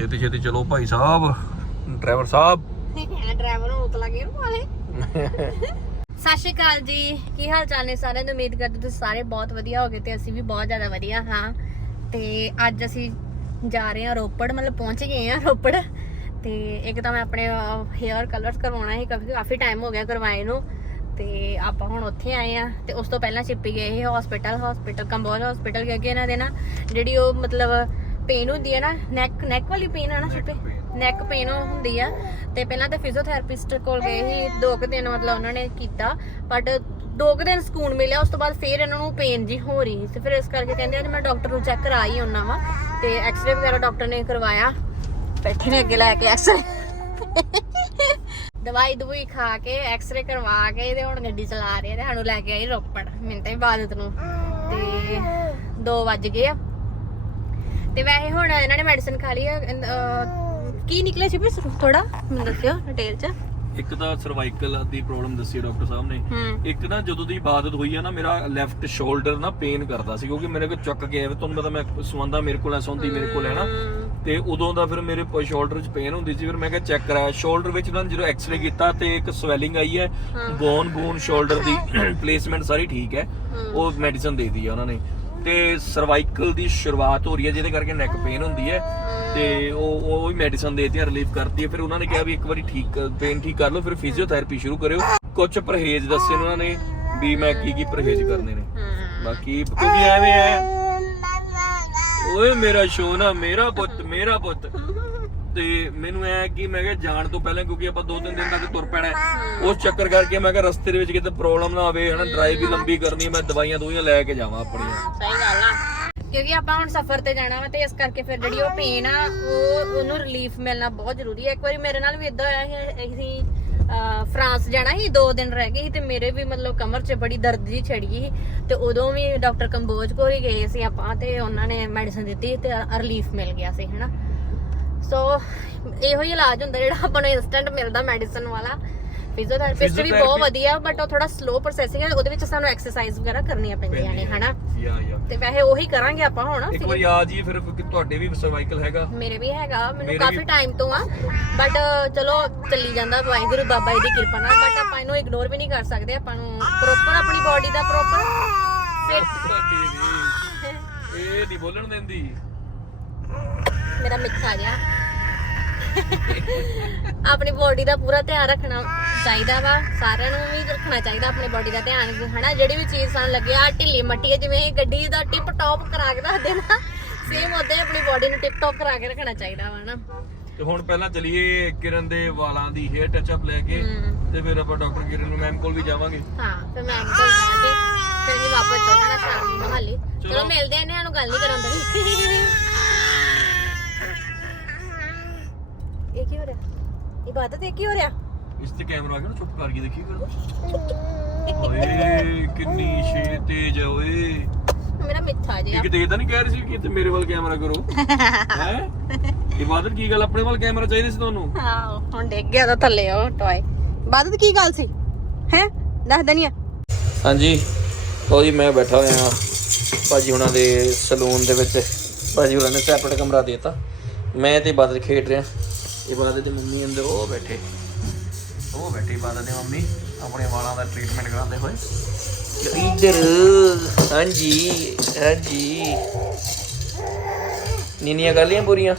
ਛੇਤੀ ਛੇਤੀ ਚਲੋ ਭਾਈ ਸਾਹਿਬ, ਡਰਾਈਵਰ ਸਾਹਿਬ। ਡਰਾਈਵਰ ਨੂੰ ਉਤਲਾ ਕੇ ਵਾਲੇ ਸਤਿ ਸ਼੍ਰੀ ਅਕਾਲ ਜੀ। ਕੀ ਹਾਲ ਚਾਲ ਨੇ ਸਾਰਿਆਂ ਦੀ ਉਮੀਦ ਕਰਦੇ ਤੁਸੀਂ ਸਾਰੇ ਬਹੁਤ ਵਧੀਆ ਹੋਗੇ ਤੇ ਅਸੀਂ ਵੀ ਬਹੁਤ ਜ਼ਿਆਦਾ ਵਧੀਆ ਹਾਂ। ਤੇ ਅੱਜ ਅਸੀਂ ਜਾ ਰਹੇ ਹਾਂ ਰੋਪੜ, ਮਤਲਬ ਪਹੁੰਚ ਗਏ ਹਾਂ ਰੋਪੜ। ਤੇ ਇੱਕ ਤਾਂ ਮੈਂ ਆਪਣੇ ਹੇਅਰ ਕਲਰਸ ਕਰਵਾਉਣਾ ਸੀ ਕਾਫੀ ਕਾਫੀ ਟਾਈਮ ਹੋ ਗਿਆ ਕਰਵਾਏ ਨੂੰ। ਤੇ ਆਪਾਂ ਹੁਣ ਉੱਥੇ ਆਏ ਆ ਤੇ ਉਸ ਤੋਂ ਪਹਿਲਾਂ ਛਿੱਪੀ ਗਏ ਸੀ ਹਸਪੀਟਲ ਹਸਪੀਟਲ ਕੰਬੋਜ ਹਸਪੀਟਲ ਕਿਉਂਕਿ ਇਹਨਾਂ ਦੇ ਨਾ ਜਿਹੜੀ ਉਹ ਮਤਲਬ ਪੇਨ ਹੁੰਦੀ ਹੈ ਨਾ ਨੈਕ ਨੈਕ ਵਾਲੀ ਪੇਨ ਆ ਨਾ ਛਿੱਪੀ ਨੈਕ ਪੇਨ ਹੁੰਦੀ ਆ। ਤੇ ਪਹਿਲਾਂ ਤਾਂ ਫਿਜ਼ੀਓਥੈਰੇਪਿਸਟ ਕੋਲ ਗਏ ਸੀ ਦੋ ਕੁ ਦਿਨ ਮਤਲਬ ਉਹਨਾਂ ਨੇ ਕੀਤਾ। ਬਟ ਦੋ ਕੁ ਦਿਨ ਸਕੂਨ ਮਿਲਿਆ ਉਸ ਤੋਂ ਬਾਅਦ ਫੇਰ ਇਹਨਾਂ ਨੂੰ ਪੇਨ ਜੀ ਹੋ ਰਹੀ ਸੀ। ਫਿਰ ਇਸ ਕਰਕੇ ਕਹਿੰਦੇ ਅੱਜ ਮੈਂ ਡਾਕਟਰ ਨੂੰ ਚੈੱਕ ਕਰਾ ਹੀ ਆਉਣਾ ਵਾ। ਤੇ ਐਕਸ-ਰੇ ਵਗੈਰਾ ਡਾਕਟਰ ਨੇ ਕਰਵਾਇਆ। ਬੈਠੇ ਨੇ ਅੱਗੇ ਲੈ ਕੇ ਐਕਸ-ਰੇ ਦਵਾਈ ਦਵਾਈ ਖਾ ਕੇ ਐਕਸ-ਰੇ ਕਰਵਾ ਕੇ ਤੇ ਹੁਣ ਗੱਡੀ ਚਲਾ ਰਹੇ ਤੇ ਸਾਨੂੰ ਲੈ ਕੇ ਆਈ ਰੋਪੜ। ਮਿੰਟਾਂ ਹੀ ਬਾਦਤ ਨੂੰ। ਤੇ 2 ਵੱਜ ਗਏ ਆ। ਤੇ ਵੈਸੇ ਹੁਣ ਇਹਨਾਂ ਨੇ ਮੈਡੀਸਿਨ ਖਾ ਲਈ ਆ ਅਹ, ਕੀ ਨਿਕਲਿਆ ਸੀ ਫਿਰ ਥੋੜਾ ਮੈਨੂੰ ਦੱਸਿਓ ਡਿਟੇਲ ਚ। ਇੱਕ ਤਾਂ ਸਰਵਾਈਕਲ ਦੀ ਪ੍ਰੋਬਲਮ ਦੱਸੀ ਡਾਕਟਰ ਸਾਹਿਬ ਨੇ। ਹੂੰ। ਇੱਕ ਨਾ ਜਦੋਂ ਦੀ ਇਬਾਦਤ ਹੋਈ ਆ ਨਾ ਮੇਰਾ ਲੈਫਟ ਸ਼ੋਲਡਰ ਨਾ ਪੇਨ ਕਰਦਾ ਸੀ ਕਿਉਂਕਿ ਮੇਰੇ ਕੋਲ ਚੁੱਕ ਕੇ ਆਇਆ ਤੁਹਾਨੂੰ ਪਤਾ ਮੈਂ ਸਵੰਦਾ ਮੇਰੇ ਕੋਲ ਐ ਸੌਂਦੀ ਮੇਰੇ ਕੋਲ ਹੈ ਨਾ। ਤੇ ਉਦੋਂ ਦਾ ਫਿਰ ਮੇਰੇ ਸ਼ੋਲਡਰ 'ਚ ਪੇਨ ਹੁੰਦੀ ਸੀ ਫਿਰ ਮੈਂ ਕਿਹਾ ਚੈੱਕ ਕਰਾਇਆ। ਸ਼ੋਲਡਰ ਵਿੱਚ ਨਾ ਜਦੋਂ ਐਕਸ-ਰੇ ਕੀਤਾ ਤੇ ਇੱਕ ਸਵੈਲਿੰਗ ਆਈ ਹੈ ਬੋਨ ਬੋਨ ਸ਼ੋਲਡਰ ਦੀ ਪਲੇਸਮੈਂਟ ਸਾਰੀ ਠੀਕ ਹੈ। ਉਹ ਮੈਡੀਸਨ ਦੇ ਦਿੱਤੀ ਆ ਉਹਨਾਂ ਨੇ। ਤੇ ਸਰਵਾਈਕਲ ਦੀ ਸ਼ੁਰੂਆਤ ਹੋ ਰਹੀ ਹੈ, ਜਿਹਦੇ ਕਰਕੇ ਨੈਕ ਪੇਨ ਹੁੰਦੀ ਹੈ ਤੇ ਉਹ ਉਹ ਵੀ ਮੈਡੀਸਨ ਦੇਤੀ ਹੈ ਰਿਲੀਫ ਕਰਤੀ ਹੈ। ਫਿਰ ਉਹਨਾਂ ਨੇ ਕਿਹਾ ਵੀ ਇੱਕ ਵਾਰੀ ਠੀਕ ਪੇਨ ਠੀਕ ਕਰ ਲਓ, ਫਿਰ ਫਿਜ਼ੀਓਥੈਰੇਪੀ ਸ਼ੁਰੂ ਕਰਿਓ। ਕੁਝ ਪਰਹੇਜ਼ ਦੱਸੇ ਉਹਨਾਂ ਨੇ ਵੀ ਮੈਂ ਕੀ ਕੀ ਪਰਹੇਜ਼ ਕਰਨੇ ਨੇ। ਬਾਕੀ ਕਿਉਂਕਿ ਐਵੇਂ ਹੈ, ਓਏ ਮੇਰਾ ਸ਼ੋਨਾ, ਮੇਰਾ ਪੁੱਤ ਮੇਰਾ ਪੁੱਤ। ਤੇ ਮੈਨੂੰ ਐ ਕਿ ਮੈਂ ਕਿਹਾ ਜਾਣ ਤੋਂ ਪਹਿਲਾਂ ਕਿਉਂਕਿ ਆਪਾਂ ਦੋ ਤਿੰਨ ਦਿਨ ਤੱਕ ਤੁਰ ਪੈਣਾ ਹੈ, ਉਸ ਚੱਕਰ ਕਰਕੇ ਮੈਂ ਕਿਹਾ ਰਸਤੇ ਦੇ ਵਿੱਚ ਕਿਤੇ ਪ੍ਰੋਬਲਮ ਨਾ ਆਵੇ ਹਨਾ ਡਰਾਈਵ ਵੀ ਲੰਬੀ ਕਰਨੀ ਮੈਂ ਦਵਾਈਆਂ ਦੋਈਆਂ ਲੈ ਕੇ ਜਾਵਾਂ ਆਪਣੀਆਂ। ਸਹੀ ਗੱਲ ਆ। ਕਿਉਂਕਿ ਆਪਾਂ ਹੁਣ ਸਫ਼ਰ ਤੇ ਜਾਣਾ ਵਾ ਤੇ ਇਸ ਕਰਕੇ ਫਿਰ ਜਿਹੜੀ ਉਹ ਪੇਨ ਆ ਉਹ ਉਹਨੂੰ ਰਿਲੀਫ ਮਿਲਣਾ ਬਹੁਤ ਜ਼ਰੂਰੀ ਹੈ। ਇੱਕ ਵਾਰੀ ਮੇਰੇ ਨਾਲ ਵੀ ਇਦਾਂ ਹੋਇਆ ਸੀ ਅਸੀਂ ਅਹ, ਫਰਾਂਸ ਜਾਣਾ ਸੀ 2 ਦਿਨ ਰਹਿ ਗਏ ਸੀ ਤੇ ਮੇਰੇ ਵੀ ਮਤਲਬ ਕਮਰ 'ਚ ਬੜੀ ਦਰਦ ਜੀ ਛੜ ਗਈ ਸੀ ਤੇ ਉਦੋਂ ਵੀ ਡਾਕਟਰ ਕੰਬੋਜ ਕੋਲ ਹੀ ਗਏ ਸੀ ਆਪਾਂ ਤੇ ਉਹਨਾਂ ਨੇ ਮੈਡੀਸਿਨ ਦਿੱਤੀ ਤੇ ਰਿਲੀਫ ਮਿਲ ਗਿਆ ਸੀ ਹਨਾ। ਸੋ ਇਹੋ ਹੀ ਇਲਾਜ ਹੁੰਦਾ ਜਿਹੜਾ ਆਪਾਂ ਨੂੰ ਇਨਸਟੈਂਟ ਮਿਲਦਾ ਮੈਡੀਸਿਨ ਵਾਲਾ। ਫਿਜ਼ੀਓਥੈਰੇਪਿਸਟ ਵੀ ਬਹੁਤ Physiotherapy- ਵਧੀਆ ਬਟ ਉਹ ਥੋੜਾ ਸਲੋ ਪ੍ਰੋਸੈਸਿੰਗ ਹੈ ਉਹਦੇ ਵਿੱਚ ਸਾਨੂੰ ਐਕਸਰਸਾਈਜ਼ ਵਗੈਰਾ ਕਰਨੀਆਂ ਪੈਂਦੀਆਂ ਨੇ ਹਨਾ? ਯਾ ਯਾ। ਤੇ ਵੈਸੇ ਉਹੀ ਕਰਾਂਗੇ ਆਪਾਂ ਹੁਣ ਇੱਕ ਵਾਰੀ ਆ ਜੀ ਫਿਰ ਕਿ ਤੁਹਾਡੇ ਵੀ ਸਰਵਾਈਕਲ ਹੈਗਾ। ਮੇਰੇ ਵੀ ਹੈਗਾ ਮੈਨੂੰ ਮੇਰੇ ਕਾਫੀ ਵੀ- ਟਾਈਮ ਤੋਂ ਆ। ਬਟ ਚਲੋ ਚੱਲੀ ਜਾਂਦਾ ਵਾਹਿਗੁਰੂ ਬਾਬਾ ਜੀ ਦੀ ਕਿਰਪਾ ਨਾਲ ਬਟ ਆਪਾਂ ਇਹਨੂੰ ਇਗਨੋਰ ਵੀ ਨਹੀਂ ਕਰ ਸਕਦੇ ਆਪਾਂ ਨੂੰ ਪ੍ਰੋਪਰ ਆਪਣੀ ਬਾਡੀ ਦਾ ਪ੍ਰੋਪਰ ਫਿਟ ਤੁਹਾਡੀ ਵੀ। ਇਹ ਨਹੀਂ ਬੋਲਣ ਦਿੰਦੀ। ਮੇਰਾ ਮਿੱਠਾ ਜਿਹਾ। ਆਪਣੀ ਬਾਡੀ ਦਾ ਪੂਰਾ ਧਿਆਨ ਰੱਖਣਾ ਚਾਹੀਦਾ ਵਾ। ਸਾਰਿਆਂ ਨੂੰ ਵੀ ਰੱਖਣਾ ਚਾਹੀਦਾ ਆਪਣੀ ਬਾਡੀ ਦਾ ਧਿਆਨ ਹਨਾ? ਜਿਹੜੀ ਵੀ ਚੀਜ਼ ਸਾਨੂੰ ਲੱਗੇ ਆ ਢਿੱਲੀ ਮੱਟੀ ਹੈ ਜਿਵੇਂ ਇਹ ਗੱਡੀ ਦਾ ਟਿਪ ਟੌਪ ਕਰਾ ਕੇ ਦੱਸਦੇ ਨਾ ਸੇਮ ਉਦਾਂ ਹੀ ਆਪਣੀ ਬਾਡੀ ਨੂੰ ਟਿਪ ਟੌਪ ਕਰਾ ਕੇ ਰੱਖਣਾ ਚਾਹੀਦਾ ਵਾ ਨਾ ਤੇ ਹੁਣ ਪਹਿਲਾਂ ਚਲੀਏ ਕਿਰਨ ਦੇ ਵਾਲਾਂ ਦੀ ਹੇਅਰ ਟੱਚ ਅਪ ਲੈ ਕੇ। ਤੇ ਫਿਰ ਆਪਾਂ ਡਾਕਟਰ ਕਿਰਨ ਨੂੰ ਮੈਮ ਕੋਲ ਵੀ ਜਾਵਾਂਗੇ। ਹਾਂ ਫਿਰ ਮੈਂ ਅੰਕਲ ਜਾ ਕੇ ਫਿਰ ਅਸੀਂ ਵਾਪਸ ਚੱਲਣਾ ਸ਼ਾਮ ਨੂੰ ਮਹਾਲੀ। ਚਲੋ। ਮਿਲਦੇ ਆਂ ਇਹਨਾਂ ਨੂੰ ਗੱਲ ਨਹੀਂ ਕਰਨ ਦੇ ਇਹ ਕੀ ਹੋ ਰਿਹਾ ਇਬਾਦਤ ਇਹ ਕੀ ਹੋ ਰਿਹਾ? ਇਸ ਤੇ ਕੈਮਰਾ ਆ ਗਿਆ ਨਾ ਚੁੱਪ ਕਰ ਗਈ ਦੇਖੀ ਕਰ ਓਏ ਕਿੰਨੀ ਛੇ ਤੇਜ ਹੈ ਓਏ। ਮੇਰਾ ਮਿੱਠਾ ਜਿਹਾ। ਇਹ ਕਿਤੇ ਇਹ ਤਾਂ ਨਹੀਂ ਕਹਿ ਰਹੀ ਸੀ ਕਿ ਤੇ ਮੇਰੇ ਵੱਲ ਕੈਮਰਾ ਕਰੋ। ਹੈ? ਇਬਾਦਤ ਕੀ ਗੱਲ ਆਪਣੇ ਵੱਲ ਕੈਮਰਾ ਚਾਹੀਦਾ ਸੀ ਤੁਹਾਨੂੰ? ਹਾਂ ਹੁਣ ਡਿੱਗ ਗਿਆ ਤਾਂ ਥੱਲੇ ਉਹ ਟੋਏ ਇਬਾਦਤ ਕੀ ਗੱਲ ਸੀ? ਹੈ? ਦੱਸ ਦਨੀਆ। ਹਾਂਜੀ। ਲੋ ਜੀ ਮੈਂ ਬੈਠਾ ਹੋਇਆ ਭਾਜੀ ਹੁਣਾਂ ਦੇ ਸਲੂਨ ਦੇ ਵਿੱਚ। ਭਾਜੀ ਹੁਣਾਂ ਨੇ ਸੈਪਰੇਟ ਕਮਰਾ ਦੇਤਾ। ਮੈਂ ਤੇ ਇਬਾਦਤ ਖੇਡ ਰਿਹਾ ਇਬਾਦਤ ਦੀ ਮੰਮੀ ਅੰਦਰ ਉਹ ਬੈਠੇ। ਉਹ ਬੈਠੇ ਇਬਾਦਤ ਦੀ ਮੰਮੀ, ਆਪਣੇ ਵਾਲਾਂ ਦਾ ਟ੍ਰੀਟਮੈਂਟ ਕਰਾਉਂਦੇ ਹੋਏ। ਇੱਧਰ ਹਾਂਜੀ ਹਾਂਜੀ। ਨੀਨੀਆਂ ਕਰ ਲੀਆਂ ਪੂਰੀਆਂ?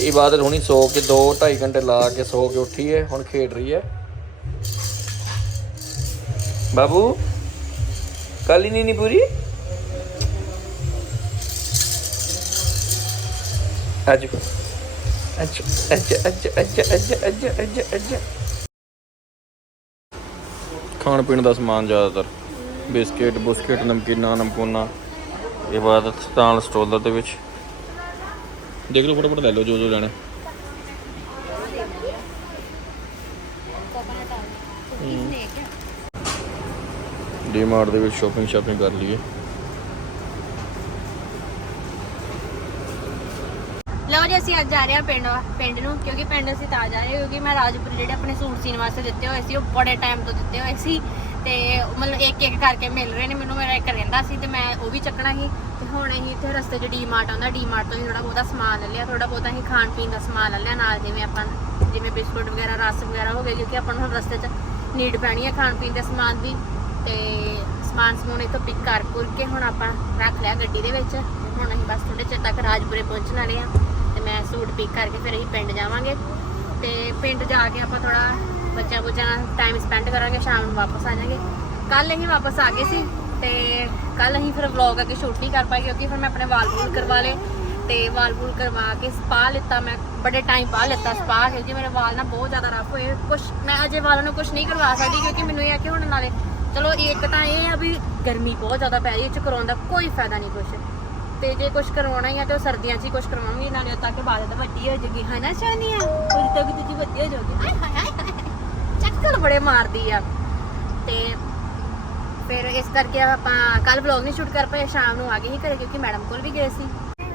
ਇਬਾਦਤ ਹੁਣੀ ਸੋ ਕੇ 2 2.5 ਘੰਟੇ ਲਾ ਕੇ ਸੋ ਕੇ ਉੱਠੀ ਹੈ, ਹੁਣ ਖੇਡ ਰਹੀ ਹੈ। ਬਾਬੂ ਹੀ ਨੀਨੀ ਪੂਰੀ? ਅੱਛਾ ਅੱਛਾ ਅੱਛਾ ਅੱਛਾ ਅੱਛਾ ਅੱਛਾ ਅੱਛਾ ਅੱਛਾ ਖਾਣ ਪੀਣ ਦਾ ਸਮਾਨ ਜ਼ਿਆਦਾਤਰ ਬਿਸਕਿਟ ਬੁਸਕਿਟ ਨਮਕੀਨਾਂ ਨਮਕੂਨਾ ਇਬਾਦਤ ਨਾਲ ਸਟੋਲਰ ਦੇ ਵਿੱਚ ਦੇਖ ਲਓ ਫਟਾਫਟ ਲੈ ਲਓ ਜੋ ਜੋ ਲੈਣਾ ਡੀਮਾਰਟ ਦੇ ਵਿੱਚ ਸ਼ਾਪਿੰਗ ਸ਼ਾਪਿੰਗ ਕਰ ਲਈਏ ਲਓ ਜੀ, ਅਸੀਂ ਅੱਜ ਜਾ ਰਹੇ ਹਾਂ ਪਿੰਡ ਵਾ- ਪਿੰਡ ਨੂੰ, ਕਿਉਂਕਿ ਪਿੰਡ ਅਸੀਂ ਤਾਂ ਜਾ ਰਹੇ ਕਿਉਂਕਿ ਮੈਂ ਰਾਜਪੁਰ ਜਿਹੜੇ ਆਪਣੇ ਸੂਟ ਸੀਨ ਵਾਸਤੇ ਦਿੱਤੇ ਹੋਏ ਸੀ, ਉਹ ਬੜੇ ਟਾਈਮ ਤੋਂ ਦਿੱਤੇ ਹੋਏ ਸੀ। ਤੇ ਮਤਲਬ ਇੱਕ ਇੱਕ ਕਰਕੇ ਮਿਲ ਰਹੇ ਨੇ, ਮੈਨੂੰ ਮੇਰਾ ਇੱਕ ਰਹਿੰਦਾ ਸੀ ਤੇ ਮੈਂ ਉਹ ਵੀ ਚੱਕਣਾ ਸੀ। ਤੇ ਹੁਣ ਅਸੀਂ ਇੱਥੇ ਰਸਤੇ 'ਚ ਡੀਮਾਰਟ ਆਉਂਦਾ ਡੀਮਾਰਟ ਤੋਂ ਹੀ ਥੋੜਾ ਬਹੁਤਾ ਸਮਾਨ ਲੈ ਲਿਆ ਥੋੜਾ ਬਹੁਤਾ ਅਸੀਂ ਖਾਣ ਪੀਣ ਦਾ ਸਮਾਨ ਲੈ ਲਿਆ, ਨਾਲ ਜਿਵੇਂ ਆਪਾਂ ਜਿਵੇਂ ਬਿਸਕੁਟ ਵਗੈਰਾ, ਰਸ ਵਗੈਰਾ ਹੋ ਗਏ, ਕਿਉਂਕਿ ਆਪਾਂ ਨੂੰ ਹੁਣ ਰਸਤੇ 'ਚ ਨੀਡ ਪੈਣੀ ਹੈ ਖਾਣ ਪੀਣ ਦੇ ਸਮਾਨ ਦੀ। ਤੇ ਸਮਾਨ ਸਮੂਨ ਇੱਥੋਂ ਪਿਕ ਕਰ ਕੁਰ ਕੇ ਹੁਣ ਆਪਾਂ ਰੱਖ ਲਿਆ ਗੱਡੀ ਦੇ ਵਿੱਚ। ਹੁਣ ਅਸੀਂ ਬਸ ਥੋੜੇ ਚਿਰ ਤੱਕ ਰਾਜਪੁਰੇ ਪਹੁੰਚਣ ਵਾਲੇ ਆ। ਤੇ ਮੈਂ ਸੂਟ ਪਿਕ ਕਰਕੇ ਫਿਰ ਅਸੀਂ ਪਿੰਡ ਜਾਵਾਂਗੇ। ਤੇ ਪਿੰਡ ਜਾ ਕੇ ਆਪਾਂ ਥੋੜਾ ਬੱਚਿਆਂ ਬੁੱਚਿਆਂ ਨਾਲ ਟਾਈਮ ਸਪੈਂਡ ਕਰਾਂਗੇ, ਸ਼ਾਮ ਨੂੰ ਵਾਪਸ ਆ ਜਾਾਂਗੇ। ਕੱਲ ਅਸੀਂ ਵਾਪਸ ਆ ਗਏ ਸੀ ਤੇ ਕੱਲ ਅਸੀਂ ਫਿਰ ਵਲੌਗ ਅੱਗੇ ਸ਼ੂਟ ਨਹੀਂ ਕਰ ਪਾਏ ਕਿਉਂਕਿ ਫਿਰ ਮੈਂ ਆਪਣੇ ਵਾਲ ਵੂਲ ਕਰਵਾ ਲਏ ਤੇ ਵਾਲ ਵੂਲ ਕਰਵਾ ਕੇ ਸਪਾ ਲਿੱਤਾ ਮੈਂ, ਬੜੇ ਟਾਈਮ ਬਾਅਦ ਲਿੱਤਾ ਸਪਾ ਕਿਉਂਕਿ ਮੇਰੇ ਵਾਲ ਨਾ ਬਹੁਤ ਜ਼ਿਆਦਾ ਰਫ ਹੋਏ। ਕੁਛ ਮੈਂ ਅਜੇ ਵਾਲਾਂ ਨੂੰ ਕੁਛ ਨਹੀਂ ਕਰਵਾ ਸਕਦੀ ਕਿਉਂਕਿ ਮੈਨੂੰ ਇਹ ਆ ਕਿ ਹੁਣ ਨਾਲੇ ਚਲੋ ਇੱਕ ਤਾਂ ਇਹ ਆ ਵੀ ਗਰਮੀ ਬਹੁਤ ਜ਼ਿਆਦਾ ਪੈ ਰਹੀ ਹੈ, ਇਹ ਚ ਕਰਾਉਣ ਦਾ ਕੋਈ ਫਾਇਦਾ ਨਹੀਂ ਕੁਛ। ਤੇ ਜੇ ਕੁਝ ਕਰਵਾਉਣਾ ਹੀ ਆ ਤੇ ਉਹ ਸਰਦੀਆਂ 'ਚ ਹੀ ਕੁਝ ਕਰਵਾਉਂਗੀ ਨਾਲੇ ਉਦੋਂ ਤੱਕ ਬਾਅਦ ਵੱਡੀ ਹੋ ਜਾਏਗੀ। ਹੈ ਨਾ ਸ਼ਾਨੀਆ ਉਦੋਂ ਤੱਕ ਤੁਸੀਂ ਵੱਡੀ ਹੋ ਜਾਓਗੇ ਆਏ ਹਾਏ ਹਾਏ ਹਾਏ। ਚੱਕਰ ਬੜੇ ਮਾਰਦੀ ਆ। ਤੇ ਫਿਰ ਇਸ ਕਰਕੇ ਆਪਾਂ ਕੱਲ ਵਲੌਗ ਨਹੀਂ ਸ਼ੂਟ ਕਰ ਪਾਏ ਸ਼ਾਮ ਨੂੰ ਆ ਗਏ ਹੀ ਘਰੇ ਕਿਉਂਕਿ ਮੈਡਮ ਕੋਲ ਵੀ ਗਏ ਸੀ।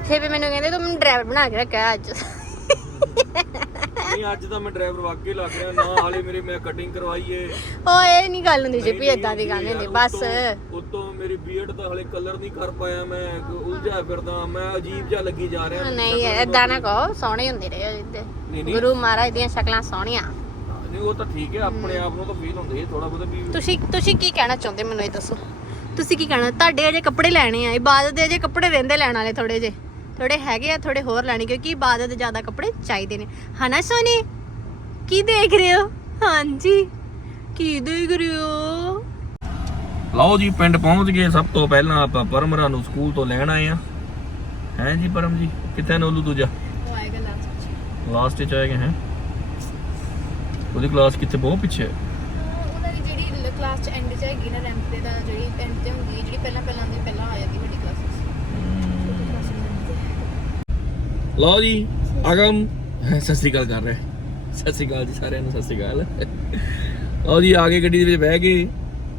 ਫੇ ਵੀ ਮੈਨੂੰ ਕਹਿੰਦੇ ਤੂੰ ਮੈਨੂੰ ਡਰਾਈਵਰ ਬਣਾ ਕੇ ਰੱਖਿਆ ਅੱਜ। ਨਹੀਂ ਅੱਜ ਤਾਂ ਮੈਂ ਡਰਾਈਵਰ ਵਾਕੇ ਲੱਗ ਰਿਹਾ। ਨਾ ਹਾਲੇ ਮੇਰੇ ਮੈਂ ਕਟਿੰਗ ਕਰਵਾਈ ਏ। ਓਏ ਇਹ ਨਹੀਂ ਗੱਲ ਹੁੰਦੀ ਜੀ ਵੀ ਇਦਾਂ ਦੀ ਗੱਲ ਹੁੰਦੀ ਬਸ। ਉਤੋਂ ਮੇਰੀ ਬੀਐਡ ਦਾ ਹਲੇ ਕਲਰ ਨਹੀਂ ਕਰ ਪਾਇਆ ਮੈਂ ਉਲਝਿਆ ਫਿਰਦਾ ਮੈਂ ਅਜੀਬ ਜਿਹਾ ਲੱਗੀ ਜਾ ਰਿਹਾ ਨਹੀਂ ਇਦਾਂ ਨਾ ਕਹੋ ਸੋਹਣੇ ਹੁੰਦੇ ਰਹੇ ਗੁਰੂ ਮਹਾਰਾਜ ਦੀਆਂ ਸ਼ਕਲਾਂ ਸੋਹਣੀਆਂ। ਨਹੀਂ ਉਹ ਤਾਂ ਠੀਕ ਹੈ ਆਪਣੇ ਆਪ ਨੂੰ ਤਾਂ ਫੀਲ ਹੁੰਦੇ ਥੋੜਾ ਬਹੁਤਾ ਵੀ ਤੁਸੀਂ ਤੁਸੀਂ ਕੀ ਕਹਿਣਾ ਚਾਹੁੰਦੇ ਮੈਨੂੰ ਇਹ ਦੱਸੋ? ਤੁਸੀਂ ਕੀ ਕਹਿਣਾ? ਤੁਹਾਡੇ ਅਜੇ ਕੱਪੜੇ ਲੈਣੇ ਆ ਇਬਾਦਤ ਦੇ ਅਜੇ ਕੱਪੜੇ ਰਹਿੰਦੇ ਲੈਣ ਵਾਲੇ ਥੋੜੇ ਜੇ ਥੋੜੇ ਹੈਗੇ ਆ ਥੋੜੇ ਹੋਰ ਲੈਣੇ ਕਿਉਂਕਿ ਇਬਾਦਤ ਦੇ ਜ਼ਿਆਦਾ ਕੱਪੜੇ ਚਾਹੀਦੇ ਨੇ। ਹਨਾ ਸੋਨੀ? ਕੀ ਦੇਖ ਰਹੇ ਹੋ? ਹਾਂਜੀ। ਕੀ ਦੇਖ ਰਹੇ ਹੋ? ਲਓ ਜੀ ਪਿੰਡ ਪਹੁੰਚ ਗਏ। ਸਭ ਤੋਂ ਪਹਿਲਾਂ ਆਪਾਂ ਪਰਮਰਾ ਨੂੰ ਸਕੂਲ ਤੋਂ ਲੈਣ ਆਏ ਆ ਹੈ ਜੀ ਪਰਮ ਜੀ ਕਿੱਥੇ ਨੋਲੂ ਦੂਜਾ? ਉਹ ਆਏਗਾ ਲਾਸਟ ਲਾਸਟ ਚ ਆਏਗਾ ਹੈ? ਉਹਦੀ ਕਲਾਸ ਕਿੱਥੇ ਬਹੁਤ ਪਿੱਛੇ ਹੈ। ਉਹਦਾ ਜਿਹੜੀ ਕਲਾਸ ਚ ਐਂਡ ਚ ਹੈਗੀ ਨਾ ਰੈਂਪ ਤੇ ਦਾ ਜਿਹੜੀ ਐਂਡ ਤੇ ਹੁੰਦੀ ਹੈ ਜਿਹੜੀ ਪਹਿਲਾਂ ਪਹਿਲਾਂ ਆਉਂਦੀ ਪਹਿਲਾਂ ਆ ਜਾਂਦੀ ਵੱਡੀ ਕਲਾਸ ਲਓ ਜੀ ਅਗਮ। ਸਤਿ ਸ੍ਰੀ ਅਕਾਲ ਕਰ ਰਿਹਾ ਸਤਿ ਸ੍ਰੀ ਅਕਾਲ ਜੀ ਸਾਰਿਆਂ ਨੂੰ ਸਤਿ ਸ੍ਰੀ ਅਕਾਲ। ਲਓ ਜੀ ਆ ਕੇ ਗੱਡੀ ਦੇ ਵਿੱਚ ਬਹਿ ਗਏ।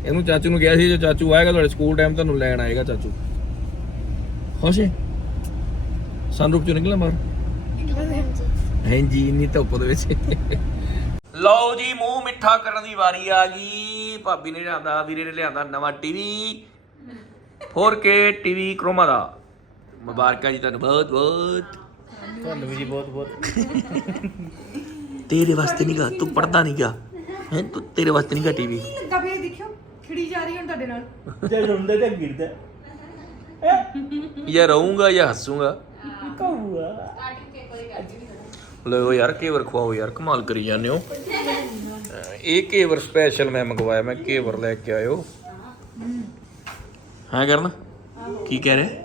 ਇਹਨੂੰ ਚਾਚੂ ਨੂੰ ਕਿਹਾ ਸੀ ਜੋ ਚਾਚੂ ਆਏਗਾ ਤੁਹਾਡੇ ਸਕੂਲ ਟਾਈਮ ਤੁਹਾਨੂੰ ਲੈਣ ਆਏਗਾ ਚਾਚੂ। ਖੁਸ਼ ਹੈ? ਸਨਰੂਪ ਚੋਂ ਨਿਕਲਿਆ ਮਾਰ? ਹਾਂਜੀ ਇੰਨੀ ਧੁੱਪ ਦੇ ਵਿੱਚ। ਲਓ ਜੀ ਮੂੰਹ ਮਿੱਠਾ ਕਰਨ ਦੀ ਵਾਰੀ ਆ ਗਈ। ਭਾਬੀ ਨੇ ਲਿਆਂਦਾ ਵੀਰੇ ਨੇ ਲਿਆਂਦਾ ਨਵਾਂ ਟੀਵੀ 4K ਟੀਵੀ ਕ੍ਰੋਮਾ ਦਾ। ਮੁਬਾਰਕਾਂ ਜੀ ਤੁਹਾਨੂੰ ਬਹੁਤ ਬਹੁਤ। ਤੁਹਾਨੂੰ ਵੀ ਜੀ ਬਹੁਤ ਬਹੁਤ। ਤੇਰੇ ਵਾਸਤੇ ਨਹੀਂਗਾ ਤੂੰ ਪੜਦਾ ਨਹੀਂਗਾ ਹੈ ਤੂੰ ਤੇਰੇ ਵਾਸਤੇ ਨਹੀਂਗਾ ਟੀਵੀ ਲੱਗਾ ਪਿਆ ਦੇਖਿਓ ਖਿੜੀ ਜਾ ਰਹੀ ਹੁਣ ਤੁਹਾਡੇ ਨਾਲ? ਜੇ ਰੁੰਦਾ ਤੇ ਗਿਰਦਾ। ਜਾਂ ਰਹੂੰਗਾ ਜਾਂ ਹੱਸੂੰਗਾ। ਕਹੂਆ ਲਓ ਯਾਰ ਕੇਵਰ ਖਵਾਓ ਯਾਰ ਕਮਾਲ ਕਰੀ ਜਾਂਦੇ ਹੋ। ਅਹ ਇਹ ਕੇਵਰ ਸਪੈਸ਼ਲ ਮੈਂ ਮੰਗਵਾਇਆ ਮੈਂ ਕੇਵਰ ਲੈ ਕੇ ਆਇਓ। ਹਾਂ ਕਰਨ? ਕੀ ਕਹਿ ਰਹੇ?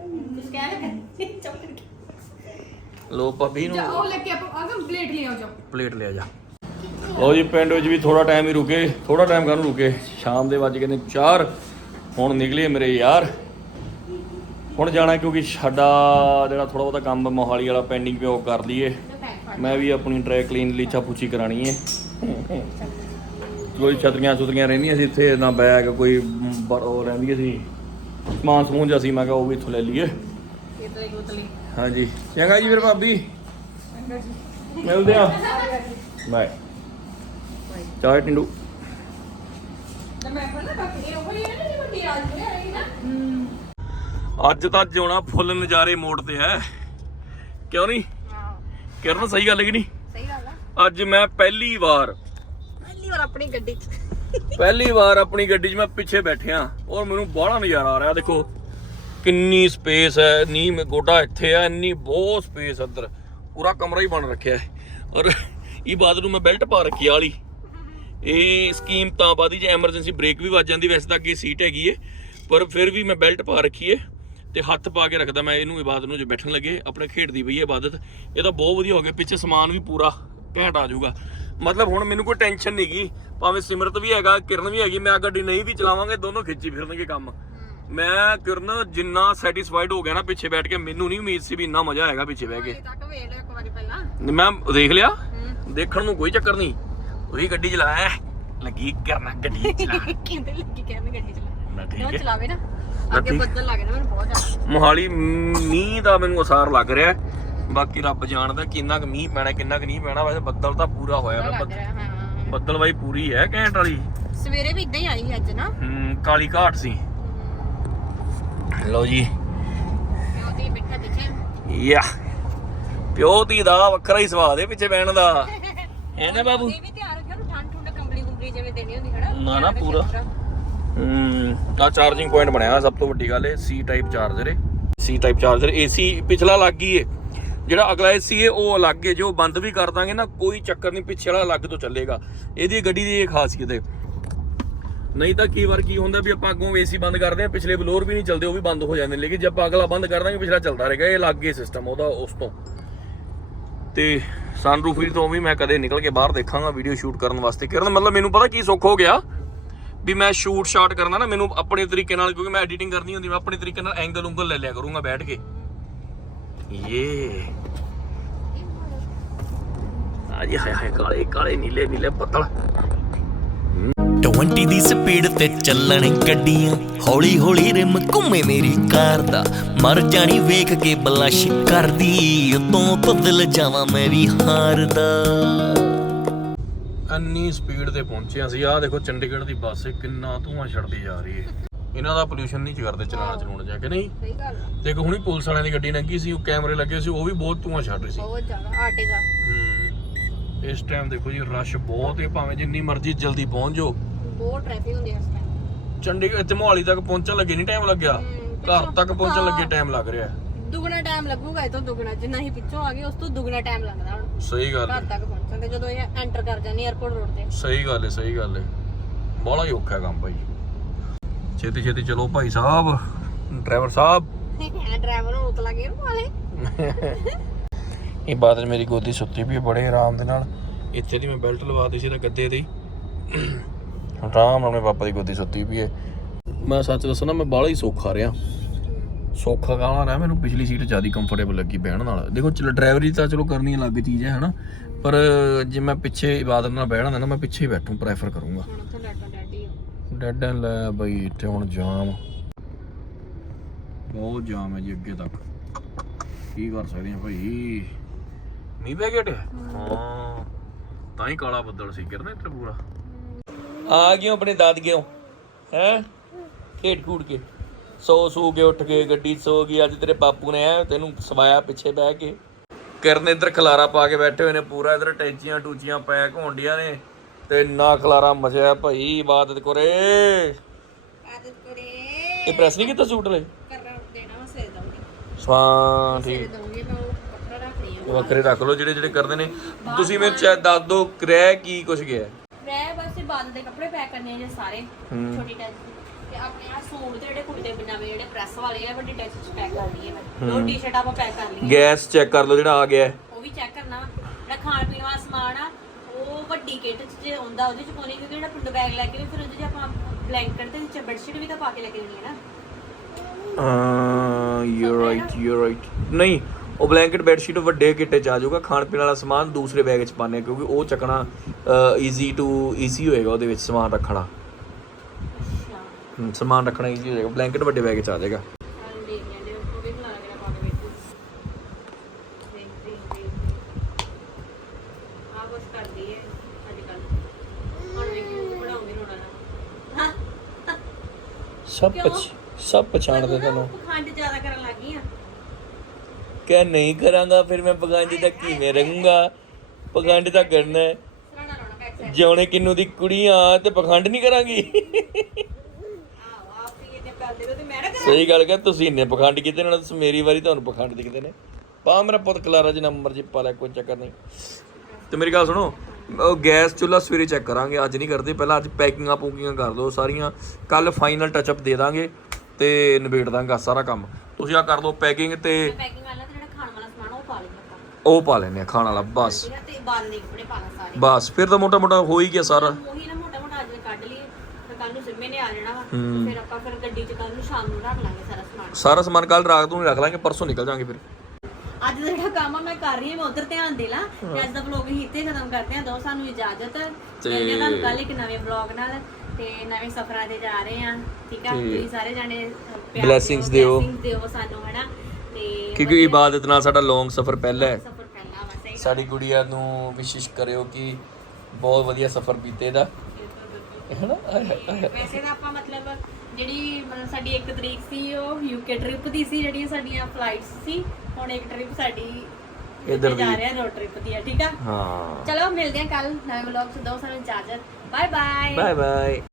ਲੋ ਭਾਬੀ ਨੂੰ ਉਹ ਲੈ ਕੇ ਆਪਾਂ ਅਗਮ ਪਲੇਟ ਲੈ ਆਓ ਜਾਓ। ਪਲੇਟ ਲਿਆ ਜਾ। ਲਓ ਜੀ, ਪਿੰਡ ਵਿੱਚ ਵੀ ਥੋੜਾ ਟਾਈਮ ਹੀ ਰੁਕੇ ਥੋੜਾ ਟਾਈਮ ਕਾਹਨੂੰ ਰੁਕੇ? ਸ਼ਾਮ ਦੇ ਵੱਜ ਗਏ ਨੇ 4 ਹੁਣ ਨਿਕਲੇ ਮੇਰੇ ਯਾਰ। ਹੁਣ ਜਾਣਾ ਕਿਉਂਕਿ ਸਾਡਾ ਜਿਹੜਾ ਥੋੜਾ ਬਹੁਤਾ ਕੰਮ ਮੋਹਾਲੀ ਵਾਲਾ ਪੈਂਡਿੰਗ ਪਿਆ, ਉਹ ਕਰ ਲਈਏ। ਮੈਂ ਵੀ ਆਪਣੀ ਡਰਾਈ ਕਲੀਨ ਲੀਚਾ ਪੁੱਛੀ ਕਰਾਣੀ ਹੈ ਕੋਈ ਛਤਰੀਆਂ ਛੁਤਰੀਆਂ ਰਹਿੰਦੀਆਂ ਸੀ ਇੱਥੇ, ਨਾ ਬੈਗ ਕੋਈ ਉਹ ਰਹਿੰਦੀ ਸੀ। ਸਮਾਨ ਸਮੂਨ ਜਿਹਾ ਸੀ, ਮੈਂ ਕਿਹਾ ਉਹ ਵੀ ਇੱਥੋਂ ਲੈ ਲਈਏ। ਹਾਂਜੀ। ਚੰਗਾ ਜੀ ਫਿਰ ਭਾਬੀ। ਮਿਲਦੇ ਆ। ਬਾਏ ਚਾਹ ਟਿੰਡੂ। ਅੱਜ ਤਾਂ ਜਿਉਣਾ ਫੁੱਲ ਨਜ਼ਾਰੇ ਮੋੜ ਤੇ ਹੈ। ਕਿਉਂ ਨਹੀਂ? ਕਿਰਨ ਸਹੀ ਗੱਲ ਹੈ ਕਿ ਨਹੀਂ? ਸਹੀ ਗੱਲ ਆ। ਅੱਜ ਮੈਂ ਪਹਿਲੀ ਵਾਰ ਪਹਿਲੀ ਵਾਰ ਆਪਣੀ ਗੱਡੀ 'ਚ। ਪਹਿਲੀ ਵਾਰ ਆਪਣੀ ਗੱਡੀ 'ਚ ਮੈਂ ਪਿੱਛੇ ਬੈਠਿਆ। ਔਰ ਮੈਨੂੰ ਬਾਹਲਾ ਨਜ਼ਾਰਾ ਆ ਰਿਹਾ ਦੇਖੋ। ਕਿੰਨੀ ਸਪੇਸ ਹੈ ਨੀ ਮੇ ਗੋਡਾ ਇੱਥੇ ਆ ਇੰਨੀ ਬਹੁਤ ਸਪੇਸ ਅੰਦਰ। ਪੂਰਾ ਕਮਰਾ ਹੀ ਬਣ ਰੱਖਿਆ ਹੈ। ਔਰ ਇਹ ਬਾਦ ਨੂੰ ਮੈਂ ਬੈਲਟ ਪਾ ਰੱਖੀ ਆ ਵਾਲੀ। ਇਹ ਸਕੀਮ ਤਾਂ ਬਾਦੀ ਜੇ ਐਮਰਜੈਂਸੀ ਬ੍ਰੇਕ ਵੀ ਵੱਜ ਜਾਂਦੀ ਵੈਸੇ ਤਾਂ ਅੱਗੇ ਸੀਟ ਹੈਗੀ ਏ ਪਰ ਫਿਰ ਵੀ ਮੈਂ ਬੈਲਟ ਪਾ ਰੱਖੀ ਏ ਤੇ ਹੱਥ ਪਾ ਕੇ ਰੱਖਦਾ ਮੈਂ ਇਹਨੂੰ ਇਬਾਦਤ ਨੂੰ ਜੇ ਬੈਠਣ ਲੱਗੇ ਆਪਣੇ ਖੇਡਦੀ ਪਈ ਹੈ ਇਬਾਦਤ। ਇਹ ਤਾਂ ਬਹੁਤ ਵਧੀਆ ਹੋ ਗਿਆ ਪਿੱਛੇ ਸਮਾਨ ਵੀ ਪੂਰਾ ਘੈਂਟ ਆ ਜਾਊਗਾ। ਮਤਲਬ ਹੁਣ ਮੈਨੂੰ ਕੋਈ ਟੈਨਸ਼ਨ ਨਹੀਂ ਗਈ ਭਾਵੇਂ ਸਿਮਰਤ ਵੀ ਹੈਗਾ ਕਿਰਨ ਵੀ ਹੈਗੀ ਮੈਂ ਗੱਡੀ ਨਹੀਂ ਵੀ ਚਲਾਵਾਂਗੇ ਦੋਨੋਂ ਖਿੱਚੀ ਫਿਰਨਗੇ ਕੰਮ। ਮੈਂ ਕਿਰਨ ਜਿੰਨਾ ਸੈਟੀਸਫਾਈਡ ਹੋ ਗਿਆ ਨਾ ਪਿੱਛੇ ਬੈਠ ਕੇ ਮੈਨੂੰ ਨਹੀਂ ਉਮੀਦ ਸੀ ਵੀ ਇੰਨਾ ਮਜ਼ਾ ਆਏਗਾ ਪਿੱਛੇ ਬਹਿ ਕੇ। ਮੈਂ ਦੇਖ ਲਿਆ ਦੇਖਣ ਨੂੰ ਕੋਈ ਚੱਕਰ ਨਹੀਂ ਉਹੀ ਗੱਡੀ ਚਲਾਇਆ ਲੱਗੀ ਕਰਨਾ ਗੱਡੀ ਚਲਾ। ਕਹਿੰਦੇ ਲੱਗੀ ਕਹਿੰਦੇ ਗੱਡੀ ਚਲਾ। ਮੈਂ ਠੀਕ ਉਹ ਹੈ। ਚਲਾਵੇ ਨਾ। ਨਾ ਅੱਗੇ। ਬੱਦਲ ਲੱਗ ਰਿਹਾ ਮੈਨੂੰ ਬਹੁਤ ਜ਼ਿਆਦਾ। ਮੋਹਾਲੀ ਮੀਂਹ ਦਾ ਮੈਨੂੰ ਅਸਾਰ ਲੱਗ ਰਿਹਾ ਹੈ। ਬਾਕੀ ਰੱਬ ਜਾਣਦਾ ਕਿੰਨਾ ਕੁ ਮੀਂਹ ਪੈਣਾ ਕਿੰਨਾ ਕੁ ਨਹੀਂ ਪੈਣਾ। ਵੈਸੇ ਬੱਦਲ ਤਾਂ ਪੂਰਾ ਹੋਇਆ ਹਾਂ। ਬੱਦਲ ਬਾਈ ਪੂਰੀ ਹੈ ਘੈਂਟ ਵਾਲੀ। ਸਵੇਰੇ ਵੀ ਇਦਾਂ ਹੀ ਆਈ ਸੀ ਅੱਜ ਨਾ। ਹਮ, ਕਾਲੀ ਘਾਟ ਸੀ। ਲਓ ਜੀ। ਯਾ। ਪਿਓ ਧੀ ਦਾ ਵੱਖਰਾ ਹੀ ਸਵਾਦ ਹੈ ਪਿੱਛੇ ਬਹਿਣ ਦਾ। ਹੈ ਨਾ ਬਾਬੂ ਇਹ ਵੀ ਧਿਆਨ ਰੱਖਿਓ ਨਾ ਠੰਡ ਠੰਡ ਕੰਬਲੀ ਕੁੰਬਲੀ ਜਿਵੇਂ ਦੇਣੀ ਹੁੰਦੀ ਹਨਾ ਨਾ, ਨਾ, ਪੂਰਾ। ਪੂਰਾ। ਆ ਚਾਰਜਿੰਗ ਪੁਆਇੰਟ ਬਣਿਆ ਸਭ ਤੋਂ ਵੱਡੀ ਗੱਲ ਹੈ ਸੀ ਟਾਈਪ ਚਾਰਜਰ ਹੈ ਸੀ ਟਾਈਪ ਚਾਰਜਰ ਏਸੀ ਪਿਛਲਾ ਲੱਗ ਗਈ ਹੈ ਜਿਹੜਾ ਅਗਲਾ ਏਸੀ ਹੈ ਉਹ ਅਲੱਗ ਹੈ ਜੋ ਬੰਦ ਵੀ ਕਰ ਦਾਂਗੇ ਨਾ ਕੋਈ ਚੱਕਰ ਨਹੀਂ ਪਿੱਛੇ ਵਾਲਾ ਅਲੱਗ ਤੋਂ ਚੱਲੇਗਾ। ਇਹਦੀ ਗੱਡੀ ਦੀ ਇਹ ਖਾਸੀਅਤ ਹੈ ਨਹੀਂ ਤਾਂ ਕਈ ਵਾਰ ਕੀ ਹੁੰਦਾ ਵੀ ਆਪਾਂ ਅੱਗੋਂ ਏਸੀ ਬੰਦ ਕਰਦੇ ਆ ਪਿਛਲੇ ਬਲੋਰ ਵੀ ਨਹੀਂ ਚੱਲਦੇ ਉਹ ਵੀ ਬੰਦ ਹੋ ਜਾਂਦੇ ਲੇਕਿਨ ਜੇ ਆਪਾਂ ਅਗਲਾ ਬੰਦ ਕਰ ਦਾਂਗੇ ਪਿਛਲਾ ਚੱਲਦਾ ਰਹੇਗਾ। ਇਹ ਅਲੱਗ ਹੀ ਸਿਸਟਮ ਉਹਦਾ ਉਸ ਤੋਂ। ਤੇ ਸਨਰੂਫ ਵੀ ਤੋਂ ਵੀ ਮੈਂ ਕਦੇ ਨਿਕਲ ਕੇ ਬਾਹਰ ਦੇਖਾਂਗਾ ਵੀਡੀਓ ਸ਼ੂਟ ਕਰਨ ਵਾਸਤੇ। ਕਰਨ, ਮਤਲਬ ਮੈਨੂੰ ਪਤਾ ਕੀ ਸੁੱਖ ਹੋ ਗਿਆ? ਵੀ ਮੈਂ ਸ਼ੂਟ ਸ਼ਾਟ ਕਰਨਾ ਨਾ, ਮੈਨੂੰ ਆਪਣੇ ਤਰੀਕੇ ਨਾਲ, ਕਿਉਂਕਿ ਮੈਂ ਐਡੀਟਿੰਗ ਕਰਨੀ ਹੁੰਦੀ, ਮੈਂ ਆਪਣੇ ਤਰੀਕੇ ਨਾਲ ਐਂਗਲ ਉਂਗਲ ਲੈ ਲਿਆ ਕਰੂੰਗਾ ਬੈਠ ਕੇ। ਯੇ। ਆਜੀ ਹਾਏ ਹਾਏ, ਕਾਲੇ ਕਾਲੇ, ਨੀਲੇ ਨੀਲੇ ਬੱਦਲ 20 ਦੀ ਸਪੀਡ ਤੇ ਚੱਲਣ ਗੱਡੀਆਂ। ਹੌਲੀ ਹੌਲੀ ਰਿਮ ਘੁੰਮੇ ਮੇਰੀ ਕਾਰ ਦਾ। ਮਰ ਜਾਣੀ ਵੇਖ ਕੇ ਬਲਸ਼ ਕਰਦੀ ਉਤੋਂ ਬਦਲ ਜਾਵਾਂ ਮੈਂ ਵੀ ਹਾਰਦਾ ਅੰਨੀ ਸਪੀਡ ਤੇ ਪਹੁੰਚੇ ਅਸੀਂ ਆਹ ਦੇਖੋ ਚੰਡੀਗੜ੍ਹ ਦੀ ਬੱਸ ਹੈ ਕਿੰਨਾ ਧੂਆਂ ਛੱਡਦੀ ਜਾ ਰਹੀ ਹੈ ਇਹਨਾਂ ਦਾ ਪੋਲੂਸ਼ਨ ਨਹੀਂ ਕਰਦੇ ਚਲਾਣਾ ਚਲਾਉਣ ਜਾ ਕੇ ਨਹੀਂ? ਸਹੀ ਗੱਲ। ਦੇਖੋ ਹੁਣੀ ਪੁਲਿਸ ਵਾਲਿਆਂ ਦੀ ਗੱਡੀ ਲੰਘੀ ਸੀ ਉਹ ਕੈਮਰੇ ਲੱਗੇ ਸੀ ਉਹ ਵੀ ਬਹੁਤ ਧੂਆਂ ਛੱਡ ਰਹੀ ਸੀ। ਬਹੁਤ ਜ਼ਿਆਦਾ ਆਟੇ ਦਾ ਹਮ, ਇਸ ਟਾਈਮ ਦੇਖੋ ਜੀ ਰਸ਼ ਬਹੁਤ ਹੈ ਭਾਵੇਂ ਜਿੰਨੀ ਮਰਜ਼ੀ ਜਲਦੀ ਪਹੁੰਚ ਜਾਓ। ਬਹੁਤ ਟ੍ਰੈਫਿਕ ਹੁੰਦੀ ਹੈ ਇਸ ਟਾਈਮ ਚੰਡੀਗੜ੍ਹ ਇੱਥੇ ਮੋਹਾਲੀ ਤੱਕ ਪਹੁੰਚਣ ਲੱਗੇ ਨਹੀਂ ਟਾਈਮ ਲੱਗਿਆ। ਘਰ ਤੱਕ ਪਹੁੰਚਣ ਲੱਗੇ ਟਾਈਮ ਲੱਗ ਰਿਹਾ। ਹੈ। ਦੁੱਗਣਾ ਟਾਈਮ ਲੱਗੂਗਾ ਇਹ ਤੋਂ ਦੁੱਗਣਾ ਜਿੰਨਾ ਹੀ ਪਿੱਛੋਂ ਆ ਗਏ ਉਸ ਤੋਂ ਦੁੱਗਣਾ ਟਾਈਮ ਲੱਗਦਾ ਹੁਣ। ਸਹੀ ਗੱਲ ਹੈ। ਘਰ ਤੱਕ ਪਹੁੰਚਣ ਤੇ ਜਦੋਂ ਇਹ ਐਂਟਰ ਕਰ ਜਾਂਦੇ 에어ਪੋਰਟ ਰੋਡ ਤੇ। ਸਹੀ ਗੱਲ ਹੈ ਸਹੀ ਗੱਲ ਹੈ। ਬੜਾ ਹੀ ਔਖਾ ਕੰਮ ਭਾਈ ਛੇਤੀ ਛੇਤੀ ਚਲੋ ਭਾਈ ਸਾਹਿਬ ਡਰਾਈਵਰ ਸਾਹਿਬ। ਹੈ ਡਰਾਈਵਰ ਨੂੰ ਉਤਲਾ ਗੇਰ ਵਾਲੇ ਇਹ ਬਾਦਲ ਮੇਰੀ ਗੋਦੀ ਸੁੱਤੀ ਵੀ ਬੜੇ ਆਰਾਮ ਦੇ ਨਾਲ। ਇੱਥੇ ਦੀ ਮੈਂ ਬੈਲਟ ਲਵਾਤੀ ਸੀ ਤਾਂ ਗੱਦੇ ਦੀ। ਆਰਾਮ ਨਾਲ ਆਪਣੇ ਪਾਪਾ ਦੀ ਗੋਦੀ ਸੁੱਤੀ ਵੀ ਹੈ ਮੈਂ ਸੱਚ ਦੱਸਾਂ ਨਾ ਮੈਂ ਬਾਹਲਾ ਹੀ ਸੌਖਾ ਰਿਹਾ। ਸੌਖਾ ਕਾਹਲਾ ਰਿਹਾ? ਮੈਨੂੰ ਪਿਛਲੀ ਸੀਟ ਜ਼ਿਆਦਾ ਕੰਫਰਟੇਬਲ ਲੱਗੀ ਬਹਿਣ ਨਾਲ। ਦੇਖੋ ਚਲੋ ਡਰਾਈਵਰੀ ਤਾਂ ਚਲੋ ਕਰਨੀ ਅਲੱਗ ਚੀਜ਼ ਹੈ ਹਨਾ? ਪਰ ਜੇ ਮੈਂ ਪਿੱਛੇ ਇਬਾਦਤ ਨਾਲ ਬਹਿਣਾ ਨਾ ਮੈਂ ਪਿੱਛੇ ਹੀ ਬੈਠੂ ਪ੍ਰੈਫਰ ਕਰੂੰਗਾ। ਡੈਡੀ ਐਂਡ ਲੈ ਬਈ ਇੱਥੇ ਹੁਣ ਜਾਮ। ਬਹੁਤ ਜਾਮ ਹੈ ਜੀ ਅੱਗੇ ਤੱਕ। ਕੀ ਕਰ ਸਕਦੇ ਆ ਭਾਈ? ਮੀਂਹ ਪੈ ਗਿਆ ਹਾਂ। ਤਾਂ ਹੀ ਕਾਲਾ ਬੱਦਲ ਸੀ ਕਿਰਨ ਇੱਥੇ ਪੂਰਾ। ਆ ਗਿਓ ਆਪਣੇ ਦਾਦਗਿਓ ਹੈ? ਖੇਡ ਖੂਡ ਕੇ। ਸੋ ਸੂ ਕੇ ਉੱਠ ਕੇ ਗੱਡੀ ਸੋ ਗਈ ਅੱਜ ਤੇਰੇ ਬਾਪੂ ਨੇ ਐ ਤੈਨੂੰ ਸਵਾਇਆ ਪਿੱਛੇ ਬਹਿ ਕੇ। ਕਿਰਨ ਇੱਧਰ ਖਲਾਰਾ ਪਾ ਕੇ ਬੈਠੇ ਹੋਏ ਨੇ ਪੂਰਾ ਇੱਧਰ ਟੈਂਚੀਆਂ ਟੂਚੀਆਂ ਪੈਕ ਹੋਣਡੀਆਂ ਨੇ ਤੇ ਨਾ ਖਲਾਰਾ ਮਚਿਆ ਭਾਈ ਇਬਾਦਤ ਕਰੇ। ਇਹ ਪ੍ਰੈਸ ਨਹੀਂ ਕੀਤਾ ਸੂਟ ਲੈ ਕਰ ਦੇਣਾ ਸਿਰ ਦਊਂਗੀ। ਸਿਰ ਠੀਕ। ਦਊਂਗੀ ਮੈਂ ਉਹ ਇਹ ਵੱਖਰੇ ਰੱਖ ਲਓ ਜਿਹੜੇ ਜਿਹੜੇ ਕਰਦੇ ਨੇ। ਤੁਸੀਂ ਮੈਨੂੰ ਚਾਹ ਦੱਸ ਦਿਓ ਕ੍ਰੈ ਕੀ ਕੁਛ ਗਿਆ? ਮੈਂ ਬਸ ਇਹ ਬਾਦ ਦੇ ਕੱਪੜੇ ਪੈਕ ਕਰਨੇ ਜੇ ਸਾਰੇ ਹੂੰ। ਛੋਟੀ ਟੈਚ ਤੇ ਆਪਣੇ ਆ ਸੂਟ ਤੇ ਜਿਹੜੇ ਕੁੜੀ ਦੇ ਬਣਾਵੇ ਜਿਹੜੇ ਪ੍ਰੈਸ ਵਾਲੇ ਆ ਵੱਡੀ ਟੈਚ ਚ ਪੈਕ ਕਰਨੀ ਹੈ ਮੈਂ। ਦੋ ਟੀ-ਸ਼ਰਟ ਆਪਾਂ ਪੈਕ ਕਰ ਲਈਆਂ ਗੈਸ ਚੈੱਕ ਕਰ ਲਓ ਜਿਹੜਾ ਆ ਗਿਆ ਹੈ। ਉਹ ਵੀ ਚੈੱਕ ਕਰਨਾ। ਵਾ। ਜਿਹੜਾ ਖਾਣ ਪੀਣ ਵਾਲਾ ਸਮਾਨ ਆ ਉਹ ਵੱਡੀ ਕਿੱਟ ਚ ਜੇ ਹੁੰਦਾ ਉਹਦੇ ਚ ਪਾਉਣੀ ਕਿਉਂਕਿ ਜਿਹੜਾ ਪਿੰਡ ਬੈਗ ਲੈ ਕੇ ਵੀ ਫਿਰ ਉਹਦੇ ਚ ਆਪਾਂ ਬਲੈਂਕਟ ਤੇ ਵਿੱਚ ਬੈਡਸ਼ੀਟ ਵੀ ਤਾਂ ਪਾ ਕੇ ਲੈ ਕੇ ਜਾਣੀ ਹੈ ਨਾ। ਹਾਂ ਯੂ ਰਾਈਟ ਯੂ ਰਾਈਟ ਨਹੀਂ ਉਹ ਬਲੈਂਕਟ ਬੈੱਡ ਸ਼ੀਟ ਵੱਡੇ ਕਿੱਟੇ ਚ ਆ ਜਾਊਗਾ ਖਾਣ ਪੀਣ ਵਾਲਾ ਸਮਾਨ ਦੂਸਰੇ ਬੈਗ ਚ ਪਾਣੇ ਕਿਉਂਕਿ ਉਹ ਚੱਕਣਾ ਈਜ਼ੀ ਟੂ ਈਜ਼ੀ ਹੋਏਗਾ ਉਹਦੇ ਵਿੱਚ ਸਮਾਨ ਰੱਖਣਾ। ਸਮਾਨ ਰੱਖਣਾ ਈਜ਼ੀ ਹੋਏਗਾ ਬਲੈਂਕਟ ਵੱਡੇ ਬੈਗ ਚ ਆ ਜਾਏਗਾ। ਸਭ? ਪਛ ਸਭ ਪਛਾਣਦੇ ਤੁਹਾਨੂੰ। ਖੰਡ ਜ਼ਿਆਦਾ ਕਰਨ ਲੱਗੀ ਆ ਕਿ ਨਹੀਂ ਕਰਾਂਗਾ, ਫਿਰ ਮੈਂ ਪਗੰਜ ਦਾ ਕਿਵੇਂ ਰਹੂੰਗਾ? ਪਗੰਡ ਤਾਂ ਕਰਨਾ ਹੈ। ਜਿਉਣੇ ਕਿੰਨੂ ਦੀ ਕੁੜੀ ਆ, ਤੇ ਪਖੰਡ ਨਹੀਂ ਕਰਾਂਗੀ? ਸਹੀ ਗੱਲ ਕਰ ਤੁਸੀਂ ਇੰਨੇ ਪਖੰਡ ਕੀਤੇ ਨਾਲ ਮੇਰੀ ਵਾਰੀ ਤੁਹਾਨੂੰ ਪਖੰਡ ਦਿਖਦੇ ਨੇ। ਪਾ ਮੇਰਾ ਪੁੱਤ ਕਲਾਰਾ ਜੀ ਨੰਬਰ ਜੀ ਪਾ ਲੈ ਕੋਈ ਚੱਕਰ ਨਹੀਂ। ਤੇ ਮੇਰੀ ਗੱਲ ਸੁਣੋ, ਉਹ ਗੈਸ ਚੁੱਲਾ ਸਵੇਰੇ ਚੈੱਕ ਕਰਾਂਗੇ, ਅੱਜ ਨਹੀਂ ਕਰਦੇ, ਪਹਿਲਾਂ ਅੱਜ ਪੈਕਿੰਗਾਂ ਪੂਕਿੰਗਾਂ ਕਰ ਲਓ ਸਾਰੀਆਂ ਕੱਲ ਫਾਈਨਲ ਟੱਚ ਅਪ ਦੇ ਦਾਂਗੇ ਤੇ ਨਿਬੇੜ ਦਾਂਗਾ ਸਾਰਾ ਕੰਮ। ਤੁਸੀਂ ਆ ਕਰ ਲਓ ਪੈਕਿੰਗ ਤੇ ਪੈਕਿੰਗ ਵਾਲਾ ਤੇ ਜਿਹੜਾ ਖਾਣ ਵਾਲਾ ਸਮਾਨ ਉਹ ਪਾ ਲਈ ਆਪਾਂ ਉਹ ਪਾ ਲੈਨੇ ਆ ਖਾਣ ਵਾਲਾ ਬਸ। ਠੀਕ ਹੈ ਤੇ ਬਾਲ ਦੇ ਕੱਪੜੇ ਪਾਣਾ ਸਾਰੇ। ਬਸ ਫਿਰ ਤਾਂ ਮੋਟਾ ਮੋਟਾ ਹੋ ਹੀ ਗਿਆ ਸਾਰਾ। ਉਹੀ ਨਾ ਮੋਟਾ ਮੋਟਾ ਅੱਜ ਕੱਢ ਲਈਏ ਫਿਰ ਕੱਲ ਨੂੰ ਸਿੰਮੇ ਨੇ ਆ ਜਾਣਾ ਵਾ ਫਿਰ ਆਪਾਂ ਫਿਰ ਗੱਡੀ 'ਚ ਕੱਲ ਨੂੰ ਸ਼ਾਮ ਨੂੰ ਰੱਖ ਲਾਂਗੇ ਸਾਰਾ ਸਮਾਨ। ਸਾਰਾ ਸਮਾਨ ਕੱਲ ਰਾਤ ਨੂੰ ਹੀ ਰੱਖ ਲਾਂਗੇ ਪਰਸੋਂ ਨਿਕਲ ਜਾਾਂਗੇ ਫਿਰ। ਅੱਜ ਦਾ ਜਿਹੜਾ ਕੰਮ ਆ ਮੈਂ ਕਰ ਰਹੀ ਹਾਂ ਮੈਂ ਉਧਰ ਧਿਆਨ ਦੇ ਲਾਂ ਤੇ ਅੱਜ ਦਾ ਵਲੌਗ ਹੀ ਇੱਥੇ ਖਤਮ ਕਰਦੇ ਹਾਂ ਦੋ ਸਾਨੂੰ ਇਜਾਜ਼ਤ। ਮਿਲਦੇ ਹਾਂ ਤੁਹਾਨੂੰ ਕੱਲ ਇੱਕ ਨਵੇਂ ਵਲੌਗ ਨਾਲ ਤੇ ਨਵੇਂ ਸਫ਼ਰਾਂ ਤੇ ਜਾ ਰਹੇ ਹਾਂ ਠੀਕ ਆ? ਤੁਸੀਂ ਸਾਰੇ ਜਾਣੇ ਪਿਆਰ Blessings ਦਿਓ। blessings ਦਿਓ ਸਾਨੂੰ ਹਨਾ? ਤੇ ਕਿਉਂਕਿ ਇਬਾਦਤ ਨਾਲ ਸਾਡਾ ਲੌਂਗ ਸਫ਼ਰ ਪਹਿਲਾ ਹੈ। ਸਫ਼ਰ ਪਹਿਲਾਂ ਵਾ ਸਹੀ ਸਾਡੀ ਗੁੜੀਆ ਨੂੰ ਵਿਸ਼ੇਸ਼ ਕਰਿਓ ਕਿ ਬਹੁਤ ਵਧੀਆ ਸਫ਼ਰ ਬੀਤੇ ਦਾ। ਵੈਸੇ ਤਾਂ ਆਪਾਂ ਮਤਲਬ ਜਿਹੜੀ ਮਤਲਬ ਸਾਡੀ 1 ਤਰੀਕ ਸੀ ਉਹ ਯੂਕੇ ਟ੍ਰਿਪ ਦੀ ਸੀ ਜਿਹੜੀਆਂ ਸਾਡੀਆਂ ਫਲਾਈਟਸ ਸੀ ਹੁਣ ਇੱਕ ਟ੍ਰਿਪ ਸਾਡੀ ਇੱਧਰ ਜਾ ਦੀ। ਰਹੇ ਰੋਡ ਟ੍ਰਿਪ ਦੀ ਆ ਠੀਕ ਆ? ਹਾਂ। ਚਲੋ ਮਿਲਦੇ ਆ ਕੱਲ ਨਵੇਂ ਵਲੌਗ ਚ ਦੋ ਸਾਨੂੰ ਇਜਾਜ਼ਤ। Bye bye bye bye